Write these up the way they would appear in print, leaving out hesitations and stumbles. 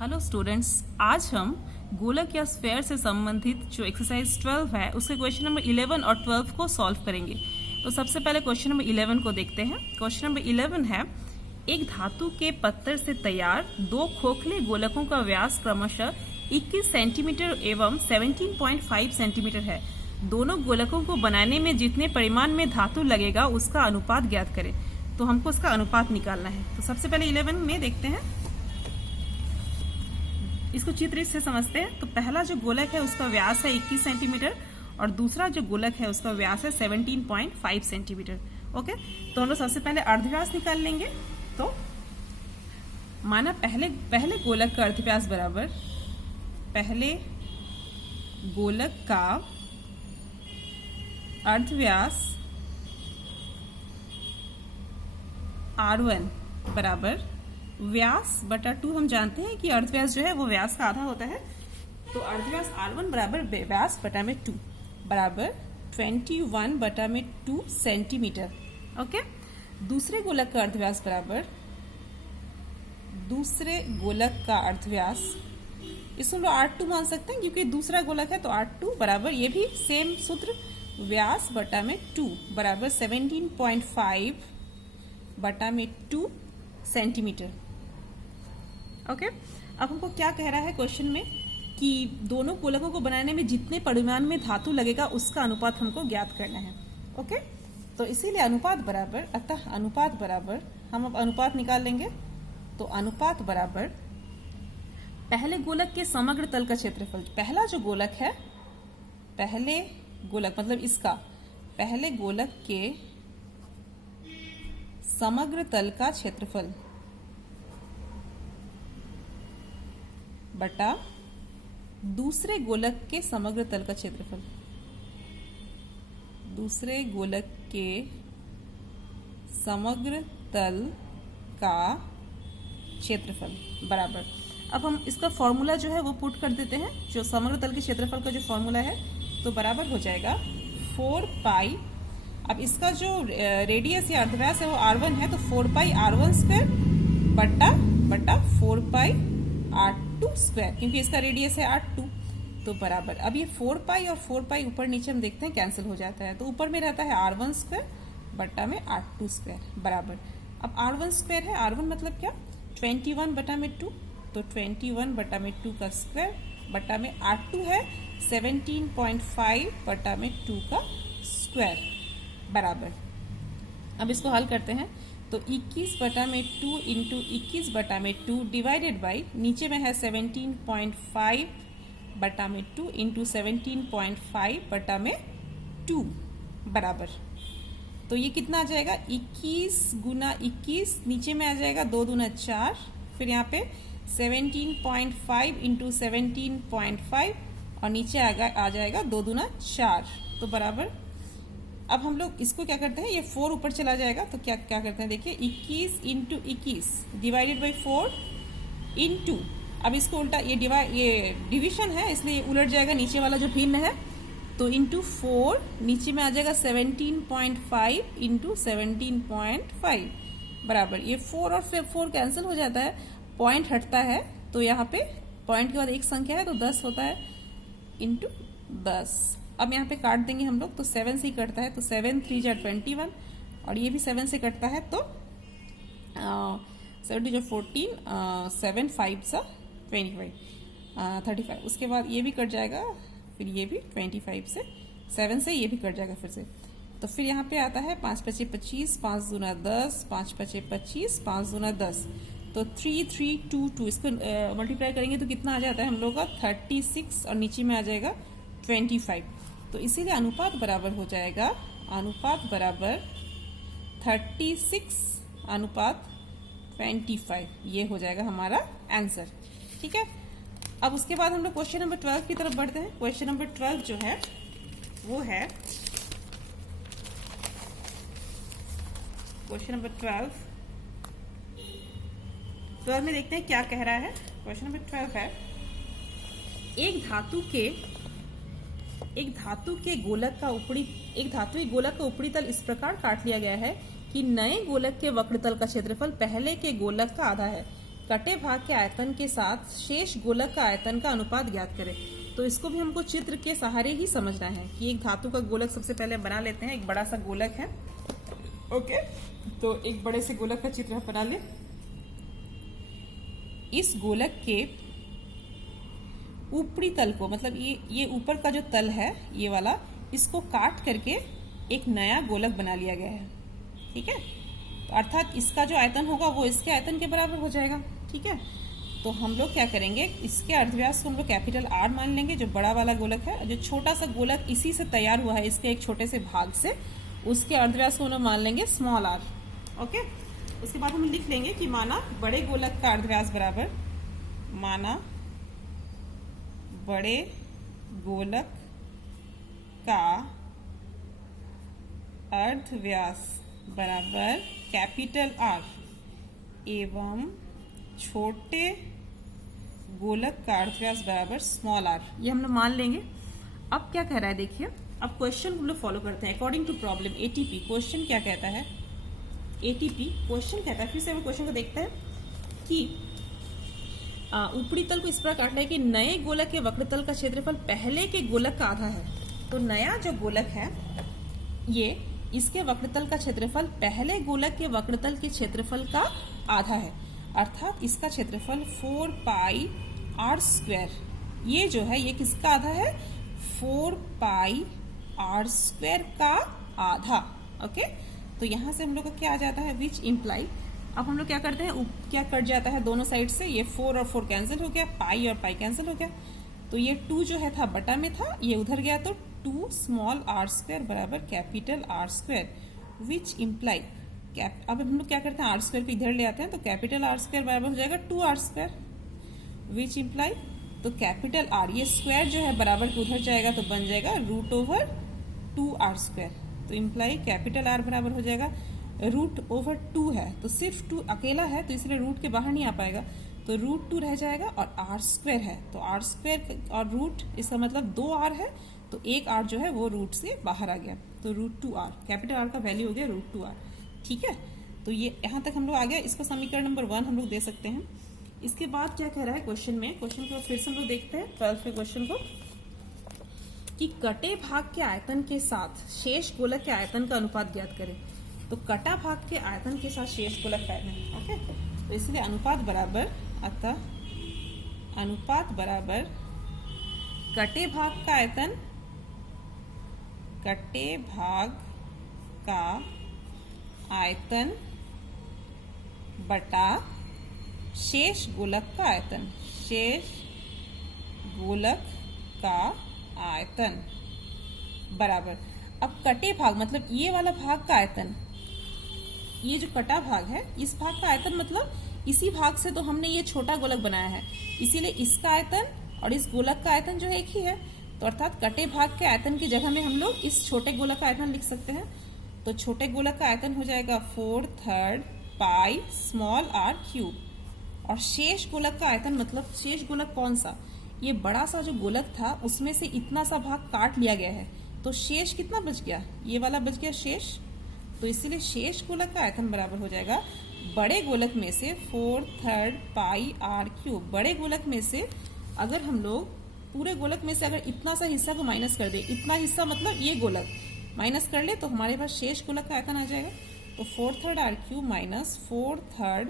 Hello students, आज हम गोलक या स्फेयर से संबंधित जो एक्सरसाइज 12 है उसके क्वेश्चन नंबर 11 और 12 को सॉल्व करेंगे। तो सबसे पहले क्वेश्चन नंबर 11 को देखते हैं। क्वेश्चन नंबर 11 है, एक धातु के पत्थर से तैयार दो खोखले गोलकों का व्यास क्रमशः 21 सेंटीमीटर एवं 17.5 सेंटीमीटर है। दोनों गोलकों को बनाने में जितने परिमाण में धातु लगेगा उसका अनुपात ज्ञात करें। तो हमको उसका अनुपात निकालना है। तो सबसे पहले 11 में देखते हैं, इसको चित्र से समझते हैं। तो पहला जो गोलक है उसका व्यास है 21 सेंटीमीटर और दूसरा जो गोलक है उसका व्यास है 17.5 सेंटीमीटर। ओके, तो हम लोग सबसे पहले अर्धव्यास निकाल लेंगे। तो माना पहले गोलक का अर्धव्यास बराबर पहले गोलक का अर्धव्यास R1 बराबर व्यास बटा 2। हम जानते हैं कि अर्धव्यास जो है वो व्यास का आधा होता है। तो अर्धव्यास R1 बराबर व्यास बटा में 2 बराबर 21 बटा में 2 सेंटीमीटर। ओके, दूसरे गोलक का अर्धव्यास बराबर दूसरे गोलक का अर्धव्यास, इसको हम लोग R2 मान सकते हैं क्योंकि दूसरा गोलक है। तो R2 बराबर ये भी सेम सूत्र, व्यास बटा में 2 बराबर 17.5 बटा में 2 सेंटीमीटर। ओके, अब हमको क्या कह रहा है क्वेश्चन में कि दोनों गोलकों को बनाने में जितने परिमाण में धातु लगेगा उसका अनुपात हमको ज्ञात करना है। ओके, तो इसीलिए अनुपात बराबर, अतः अनुपात बराबर, हम अब अनुपात निकाल लेंगे। तो अनुपात बराबर पहले गोलक के समग्र तल का क्षेत्रफल, पहला जो गोलक है, पहले गोलक मतलब इसका पहले गोलक के समग्र तल का क्षेत्रफल बटा दूसरे गोलक के समग्र तल का क्षेत्रफल, दूसरे गोलक के समग्र तल का क्षेत्रफल बराबर। अब हम इसका फॉर्मूला जो है वो पुट कर देते हैं। जो समग्र तल के क्षेत्रफल का जो फॉर्मूला है तो बराबर हो जाएगा 4 पाई। अब इसका जो रेडियस या अर्धव्यास है वो R1 है, तो 4 पाई R1 स्क्वायर बटा 4 पाई R2 स्क्वायर, क्योंकि इसका रेडियस है R2। तो बराबर, अब ये 4 पाई और 4 पाई ऊपर नीचे हम देखते हैं कैंसिल हो जाता है। तो ऊपर में रहता है R1 स्क्वायर बटा में R2 स्क्वायर बराबर। अब R1 स्क्वायर है, R1 मतलब क्या, 21 बटा में 2, तो 21 बटा में 2 का स्क्वायर बटा में R2 है 17.5 बटा में 2 का स्क्वायर बराबर। अब इसको हल करते हैं। तो 21 बटा में 2 इंटू 21 बटा में 2 डिवाइडेड बाई, नीचे में है 17.5 बटा में 2 इंटू 17.5 बटा में 2 बराबर। तो ये कितना आ जाएगा, 21 गुना 21, नीचे में आ जाएगा 2 दूना 4, फिर यहाँ पे 17.5 इंटू 17.5 और नीचे आ जाएगा 2 दूना 4। तो बराबर, अब हम लोग इसको क्या करते हैं, ये 4 ऊपर चला जाएगा तो क्या करते हैं, देखिए 21 इंटू 21 डिवाइडेड बाई 4 इंटू, अब इसको उल्टा, ये डिवीजन है इसलिए ये उलट जाएगा, नीचे वाला जो भिन्न है, तो इंटू 4, नीचे में आ जाएगा 17.5 इंटू 17.5 बराबर। ये 4 और 4 कैंसिल हो जाता है, पॉइंट हटता है, तो यहाँ पे पॉइंट के बाद एक संख्या है तो 10 होता है इंटू 10। अब यहाँ पे काट देंगे हम लोग, तो 7 से ही कटता है, तो 7 3 जा 21 और ये भी 7 से कटता है, तो 7 जा 14, 7 5 सा 25, 35। उसके बाद ये भी कट जाएगा, फिर ये भी 25 से, 7 से ये भी कट जाएगा फिर से। तो फिर यहाँ पे आता है 5 5 25, 5 दूना 10, 5 5 25, 5 दूना 10, तो 3 3 2 2, इसको मल्टीप्लाई करेंगे तो कितना आ जाता है हम लोग का 36 और नीचे में आ जाएगा 25। तो इसीलिए अनुपात बराबर हो जाएगा, अनुपात बराबर 36 अनुपात 25, ये हो जाएगा हमारा आंसर। ठीक है, अब उसके बाद हम लोग क्वेश्चन नंबर 12 की तरफ बढ़ते हैं। क्वेश्चन नंबर 12 जो है वो है क्वेश्चन नंबर 12 में देखते हैं क्या कह रहा है। क्वेश्चन नंबर 12 है, एक धातु के गोलक का ऊपरी तल इस प्रकार काट लिया गया है कि नए गोलक के वक्रतल का क्षेत्रफल पहले के गोलक का आधा है। कटे भाग के आयतन के साथ शेष गोलक का आयतन का अनुपात ज्ञात करें। तो इसको भी हमको चित्र के सहारे ही समझना है कि एक धातु का गोलक सबसे पहले बना लेते हैं। एक बड़ा सा गोलक है, ओके, तो एक बड़े से गोलक का चित्र बना ले। इस गोलक के ऊपरी तल को, मतलब ये ऊपर का जो तल है ये वाला, इसको काट करके एक नया गोलक बना लिया गया है। ठीक है, तो अर्थात इसका जो आयतन होगा वो इसके आयतन के बराबर हो जाएगा। ठीक है, तो हम लोग क्या करेंगे, इसके अर्धव्यास को हम लोग कैपिटल R मान लेंगे, जो बड़ा वाला गोलक है। जो छोटा सा गोलक इसी से तैयार हुआ है, इसके एक छोटे से भाग से, उसके अर्धव्यास को हम लोग मान लेंगे स्मॉल r। ओके, उसके बाद हम लिख लेंगे कि माना बड़े गोलक का अर्धव्यास बराबर, माना बड़े गोलक का अर्धव्यास बराबर कैपिटल R एवं छोटे गोलक का अर्धव्यास बराबर स्मॉल r। ये हम लोग मान लेंगे। अब क्या कह रहा है देखिए, अब क्वेश्चन हम लोग फॉलो करते हैं according to problem. ATP question क्या कहता है, एटीपी क्वेश्चन कहता है, फिर से हम क्वेश्चन को देखते हैं कि ऊपरी तल को इस प्रकार काटना है कि नए गोलक के वक्रतल का क्षेत्रफल पहले के गोलक का आधा है। तो नया जो गोलक है ये, इसके वक्रतल का क्षेत्रफल पहले गोलक के वक्रतल के क्षेत्रफल का आधा है, अर्थात इसका क्षेत्रफल 4 पाई r स्क्वायर। ये जो है ये किसका आधा है, 4 पाई r स्क्वायर का आधा। ओके, तो यहां से हम लोग का क्या आ जाता है, विच इम्प्लाई। अब हम लोग क्या करते हैं, क्या कट जाता है दोनों साइड से, ये 4 और 4 कैंसिल हो गया, पाई और पाई कैंसिल हो गया। तो ये 2 जो है था बटा में था, ये उधर गया, तो 2 स्मॉल r स्क्वायर बराबर कैपिटल R स्क्वायर, विच इम्प्लाई अब हम लोग क्या करते हैं, r स्क्वायर को इधर ले आते हैं, तो कैपिटल R स्क्वायर बराबर हो जाएगा 2r स्क्वायर, विच इम्प्लाई तो कैपिटल R, ये स्क्वायर जो है बराबर के उधर जाएगा तो बन जाएगा √2r स्क्वायर। तो इम्प्लाई कैपिटल R बराबर हो जाएगा √2 है, तो सिर्फ 2 अकेला है तो इसलिए रूट के बाहर नहीं आ पाएगा, तो √2 रह जाएगा और r स्क्वायर है, तो r स्क्वायर और रूट, इसका मतलब 2r है, तो एक r जो है वो रूट से बाहर आ गया, तो √2r, कैपिटल R का वैल्यू हो गया √2r। ठीक है, तो ये यहाँ तक हम लोग आ गया। इसको समीकरण नंबर 1 हम लोग दे सकते हैं। इसके बाद क्या कह रहा है क्वेश्चन में, क्वेश्चन को फिर से हम लोग देखते हैं 12 के क्वेश्चन को, कि कटे भाग के आयतन के साथ शेष गोलक के आयतन का अनुपात ज्ञात करें। तो कटा भाग के आयतन के साथ शेष गोलक का आयतन, ओके, तो इसलिए अनुपात बराबर, अतः अनुपात बराबर कटे भाग का आयतन, कटे भाग का आयतन बटा शेष गोलक का आयतन, शेष गोलक का आयतन बराबर, अब कटे भाग मतलब ये वाला भाग का आयतन, ये जो कटा भाग है इस भाग का आयतन मतलब इसी भाग से तो हमने ये छोटा गोलक बनाया है, इसीलिए इसका आयतन और इस गोलक का आयतन जो है एक ही है। तो अर्थात कटे भाग के आयतन की जगह में हम लोग इस छोटे गोलक का आयतन लिख सकते हैं। तो छोटे गोलक का आयतन हो जाएगा 4/3 पाई स्मॉल r क्यूब, और शेष गोलक का आयतन मतलब शेष गोलक कौन सा, ये बड़ा सा जो गोलक था उसमें से इतना सा भाग काट लिया गया है, तो शेष कितना बच गया, ये वाला बच गया शेष। तो इसीलिए शेष गोलक का आयतन बराबर हो जाएगा बड़े गोलक में से 4/3 पाई r क्यूब। बड़े गोलक में से अगर हम लोग पूरे गोलक में से अगर इतना सा हिस्सा को माइनस कर दे, इतना हिस्सा मतलब ये गोलक माइनस कर ले, तो हमारे पास शेष गोलक का आयतन आ जाएगा। तो 4/3 r cube minus 4/3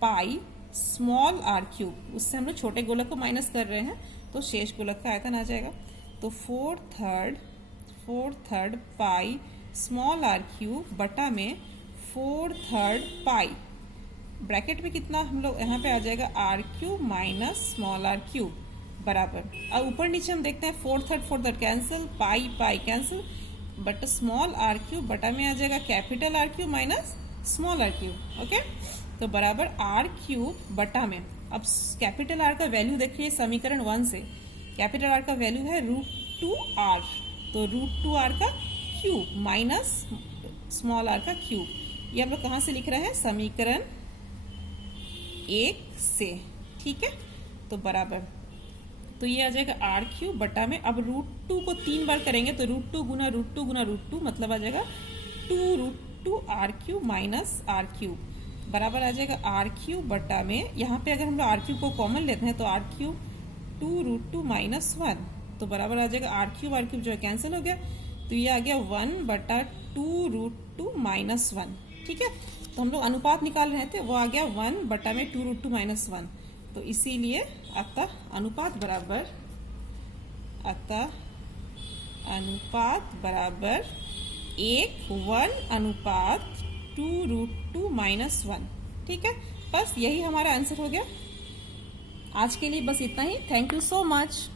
pi small r cube, उससे हम लोग छोटे गोलक को माइनस कर रहे हैं, तो शेष गोलक का आयतन आ जाएगा। तो 4/3 पाई स्मॉल r क्यूब बटा में 4/3 पाई, ब्रैकेट में कितना हम लोग यहाँ पे आ जाएगा r cube minus small r cube बराबर। अब ऊपर नीचे हम देखते हैं 4/3 cancel, pi pi cancel, but small r cube बटा में आ जाएगा capital R cube minus small r cube. Okay, तो बराबर r क्यूब बटा में, अब कैपिटल R का वैल्यू देखिए समीकरण 1 से, कैपिटल R का वैल्यू है √2r, तो √2r का क्यूब माइनस स्मॉल r का क्यूब, ये हम लोग कहाँ से लिख रहे हैं, समीकरण 1 से। ठीक है, तो बराबर, तो ये आ जाएगा r क्यूब बटा में, अब √2 को 3 बार करेंगे तो √2 गुना √2 गुना √2 मतलब आ जाएगा 2√2r cube minus r cube. बराबर आ जाएगा आर क्यूब बटा में, यहाँ पे अगर हम लोग आर क्यूब को कॉमन लेते हैं तो आर क्यूब 2√2 माइनस 1, तो बराबर आ जाएगा आर क्यूब जो है कैंसिल हो गया, तो ये आ गया 1/2√2 माइनस 1। ठीक है, तो हम लोग अनुपात निकाल रहे थे, वो आ गया 1 में 2√2 माइनस 1, तो इसीलिए अतः अनुपात बराबर 1:2√2 माइनस 1। ठीक है, बस यही हमारा आंसर हो गया। आज के लिए बस इतना ही। Thank you so much.